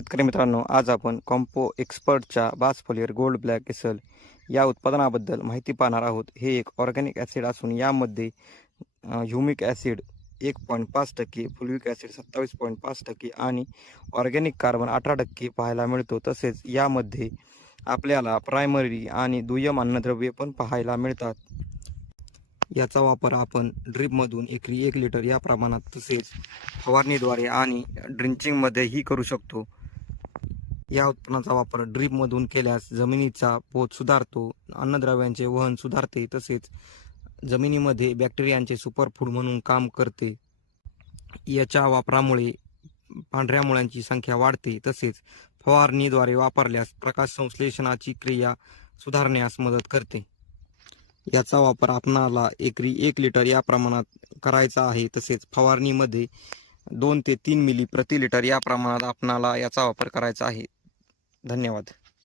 शेतकरी मित्रांनो, आज आपण कॉम्पो एक्सपर्टच्या बास फोलियर गोल्ड ब्लॅक एसल या उत्पादनाबद्दल माहिती पाहणार आहोत. हे एक ऑर्गॅनिक ॲसिड असून यामध्ये ह्युमिक ॲसिड 1.5%, फुलविक ॲसिड 27.5% आणि ऑर्गॅनिक कार्बन 18% पाहायला मिळतो. तसेच यामध्ये आपल्याला प्रायमरी आणि दुय्यम अन्नद्रव्ये पण पाहायला मिळतात. याचा वापर आपण ड्रीपमधून एकरी 1 लिटर या प्रमाणात तसेच फवारणीद्वारे आणि ड्रिंचिंगमध्येही करू शकतो. या उत्पन्नाचा वापर ड्रीपमधून केल्यास जमिनीचा पोत सुधारतो, अन्नद्रव्यांचे वहन सुधारते, तसेच जमिनीमध्ये बॅक्टेरियांचे सुपरफूड म्हणून काम करते. याच्या वापरामुळे पांढऱ्या मुळ्यांची संख्या वाढते. तसेच फवारणीद्वारे वापरल्यास प्रकाश संश्लेषणाची क्रिया सुधारण्यास मदत करते. याचा वापर आपणाला एकरी 1 लिटर या प्रमाणात करायचा आहे. तसेच फवारणीमध्ये 2 ते 3 मिली प्रति लिटर या प्रमाणात आपणाला याचा वापर करायचा आहे. धन्यवाद.